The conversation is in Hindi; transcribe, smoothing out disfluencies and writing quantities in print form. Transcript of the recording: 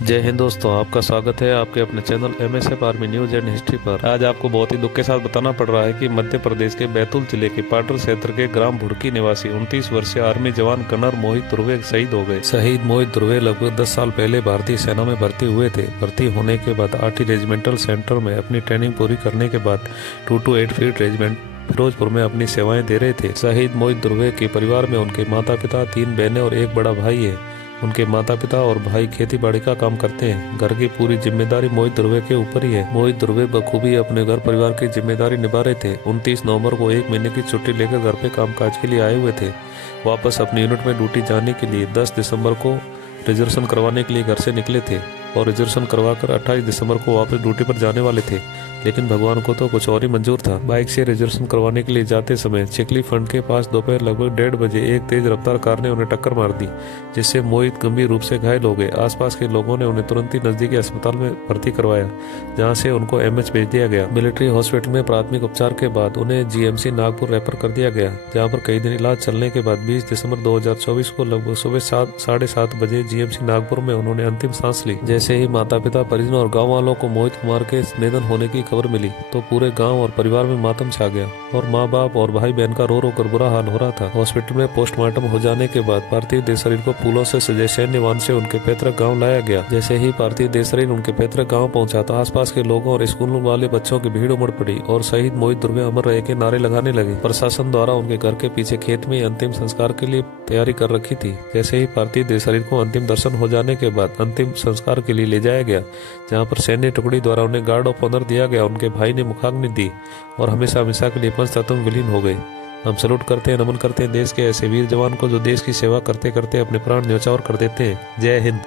जय हिंद दोस्तों, आपका स्वागत है आपके अपने channel MSF army news and history पर। आज आपको बहुत ही दुख के साथ बताना पड़ रहा है कि मध्य प्रदेश के बैतूल जिले के पाटर क्षेत्र के ग्राम भुड़की निवासी 29 वर्षीय आर्मी जवान कर्नल मोहित ध्रुवे शहीद हो गए। शहीद मोहित ध्रुवे लगभग 10 साल पहले भारतीय सेना में भर्ती हुए थे। भर्ती होने के बाद 8 रेजिमेंटल सेंटर में अपनी ट्रेनिंग पूरी करने के बाद 228 फील्ड रेजिमेंट फिरोजपुर में अपनी सेवाएं दे रहे थे। शहीद मोहित ध्रुवे के परिवार में उनके माता पिता, 3 बहनें और एक बड़ा भाई है। उनके माता पिता और भाई खेती बाड़ी का काम करते हैं। घर की पूरी जिम्मेदारी मोहित ध्रुवे के ऊपर ही है। मोहित ध्रुवे बखूबी अपने घर परिवार की जिम्मेदारी निभा रहे थे। 29 नवंबर को 1 महीने की छुट्टी लेकर घर पे कामकाज के लिए आए हुए थे। वापस अपनी यूनिट में ड्यूटी जाने के लिए 10 दिसंबर को रिजर्वेशन करवाने के लिए घर से निकले थे और रिजर्वेशन करवाकर 28 दिसंबर को वापस ड्यूटी पर जाने वाले थे, लेकिन भगवान को तो कुछ और ही मंजूर था। बाइक से रिजर्वेशन करवाने के लिए जाते समय चिकली फंड के पास दोपहर लगभग 1:30 बजे एक तेज रफ्तार कार ने उन्हें टक्कर मार दी, जिससे मोहित गंभीर रूप से घायल हो गए। आसपास के लोगों ने उन्हें तुरंत ही नजदीकी अस्पताल में भर्ती करवाया, जहां से उनको MH भेज दिया गया। मिलिट्री हॉस्पिटल में प्राथमिक उपचार के बाद उन्हें GMC नागपुर रेफर कर दिया गया, जहाँ पर कई दिन इलाज चलने के बाद 20 दिसंबर 2024 को लगभग सुबह 7:30 बजे GMC नागपुर में उन्होंने अंतिम सांस ली। जैसे ही माता पिता, परिजन और गाँव वालों को मोहित कुमार के निधन होने की खबर मिली तो पूरे गांव और परिवार में मातम छा गया और माँ बाप और भाई बहन का रो रो कर बुरा हाल हो रहा था। हॉस्पिटल में पोस्टमार्टम हो जाने के बाद पार्थिव देह शरीर को फूलों से सजे सैन्य वाहन से उनके पैतृक गांव लाया गया। जैसे ही पार्थिव देह शरीर उनके पैतृक गांव पहुंचा तो आसपास के लोगों और स्कूल वाले बच्चों की भीड़ उमड़ पड़ी और शहीद मोहित ध्रुवे अमर रहे के नारे लगाने लगे। प्रशासन द्वारा उनके घर के पीछे खेत में अंतिम संस्कार के लिए तैयारी कर रखी थी। जैसे ही पार्थिव देह शरीर को अंतिम दर्शन हो जाने के बाद अंतिम संस्कार के लिए ले जाया गया, जहाँ पर सैन्य टुकड़ी द्वारा उन्हें गार्ड ऑफ ऑनर दिया गया। उनके भाई ने मुखाग्नि दी और हमेशा हमेशा के लिए पंच तत्व में विलीन हो गए। हम सलूट करते हैं, नमन करते हैं देश के ऐसे वीर जवान को जो देश की सेवा करते करते अपने प्राण न्यौछावर कर देते हैं। जय हिंद।